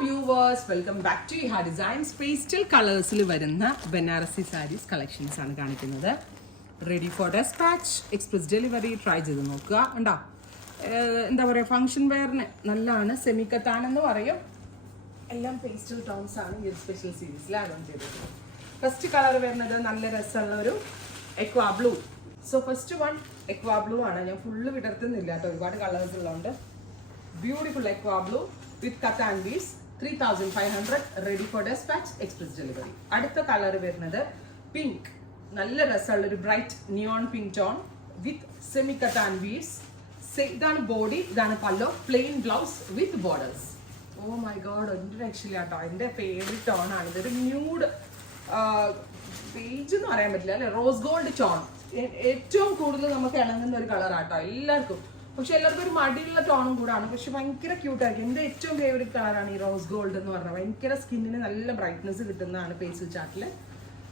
viewers, welcome back to Iha Designs. Pastel colors il varunna Banarasi sarees collections aanu kanikkunnathu. Ready for dispatch, express delivery. Try ചെയ്തു നോക്കുക. ഉണ്ടോ? എന്താ പറയുക, function വെയറിന് നല്ലതാണ്. Semi കത്താൻ എന്ന് പറയും. എല്ലാം പേസ്റ്റൽ ടോൺസ് ആണ് ഈ സ്പെഷ്യൽ സീരീസിലാണ് ചെയ്തിട്ടുള്ളത്. ഫസ്റ്റ് കളർ വരുന്നത് നല്ല രസമുള്ള ഒരു aqua blue. So first one aqua blue ആണ്. ഞാൻ ഫുള്ള് വിടർത്തുന്നില്ല കേട്ടോ, ഒരുപാട് കളേഴ്സ് ഉള്ളതുകൊണ്ട്. Beautiful aqua blue with katan beads, 3,500, ready for dispatch, express delivery. Adutha color varunathu pink, nalla rasalla oru bright neon pink tone with semi katan beads. Idana body, idana pallu, plain blouse with borders. Oh my god, actually ato inde favorite tone aanu. Idu nude beige nu parayan pattilla alle, rose gold tone. ഏറ്റവും കൂടുതൽ നമുക്ക് ഇണങ്ങുന്ന ഒരു colour ആട്ടോ എല്ലാവർക്കും. പക്ഷെ എല്ലാവർക്കും ഒരു മടിയുള്ള ടോണും കൂടാണ്, പക്ഷെ ഭയങ്കര ക്യൂട്ടായിരിക്കും. എൻ്റെ ഏറ്റവും ഫേവറേറ്റ് കളറാണ് ഈ റോസ് ഗോൾഡ് എന്ന് പറഞ്ഞാൽ. ഭയങ്കര സ്കിന്നിന് നല്ല ബ്രൈറ്റ്നസ് കിട്ടുന്നതാണ് പേസ്റ്റൽ ചാർട്ടിൽ.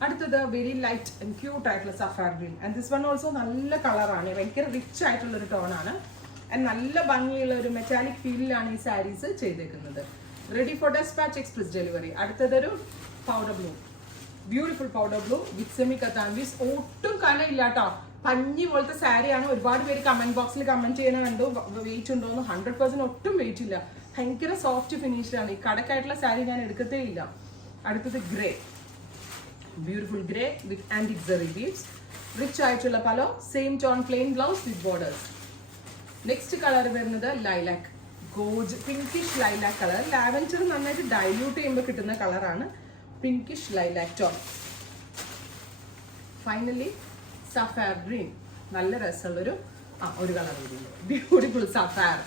അടുത്തത് വെരി ലൈറ്റ് ആൻഡ് ക്യൂട്ട് ആയിട്ടുള്ള സഫാർ green. And this one also നല്ല കളറാണ്, ഭയങ്കര റിച്ച് ആയിട്ടുള്ള ഒരു ടോണാണ്. ആൻഡ് നല്ല ഭംഗിയുള്ള ഒരു മെറ്റാലിക് ഫീലിലാണ് ഈ സാരീസ് ചെയ്തേക്കുന്നത്. Ready for dispatch, express delivery. അടുത്തതൊരു powder blue, beautiful powder blue with semi കത്താൻ ബീഡ്സ്. ഒട്ടും കനയില്ല കേട്ടോ, പഞ്ഞി പോലത്തെ സാരിയാണ്. ഒരുപാട് പേര് കമന്റ് ബോക്സിൽ കമന്റ് ചെയ്യണ കണ്ടു വെയിറ്റ് ഉണ്ടോന്ന്. 100% ഒട്ടും വെയിറ്റ് ഇല്ല, ഭയങ്കര സോഫ്റ്റ് ഫിനിഷ്ഡാണ്. ഈ കടക്കായിട്ടുള്ള സാരി ഞാൻ എടുക്കത്തേ ഇല്ല. അടുത്തത് grey, beautiful grey with antique സെറി ബീഡ്സ്, റിച്ച് ആയിട്ടുള്ള പലോ, same tone plain blouse with borders. Next colour വരുന്നത് lilac, gold pinkish lilac colour. Lavender നന്നായിട്ട് ഡൈല്യൂട്ട് ചെയ്യുമ്പോൾ കിട്ടുന്ന കളറാണ്, പിങ്കിഷ് ലൈലാക്ക് ടോൺ. ഫൈനലി സഫാർ ഗ്രീൻ, നല്ല രസമുള്ളൊരു ഒരു കളർ കൂടിയുണ്ട്, ബ്യൂട്ടിഫുൾ സഫാർ.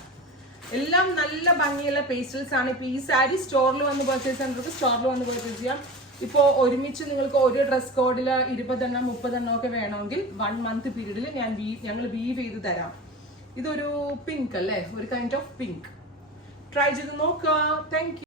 എല്ലാം നല്ല ഭംഗിയുള്ള പേസ്റ്റൽസ് ആണ്. ഇപ്പൊ ഈ സാരി സ്റ്റോറിൽ വന്ന് പർച്ചേസ് ചെയ്യുന്നവർക്ക് സ്റ്റോറിൽ വന്ന് പർച്ചേസ് ചെയ്യാം. ഇപ്പോൾ ഒരുമിച്ച് നിങ്ങൾക്ക് ഒരു ഡ്രസ് കോഡിൽ 20 എണ്ണം 30 എണ്ണം ഒക്കെ വേണമെങ്കിൽ 1 month പീരീഡിൽ ഞങ്ങൾ വീവ് ചെയ്ത് തരാം. ഇതൊരു പിങ്ക് അല്ലേ, ഒരു കൈൻഡ് ഓഫ് പിങ്ക്. ട്രൈ ചെയ്ത് നോക്കുക. Thank you.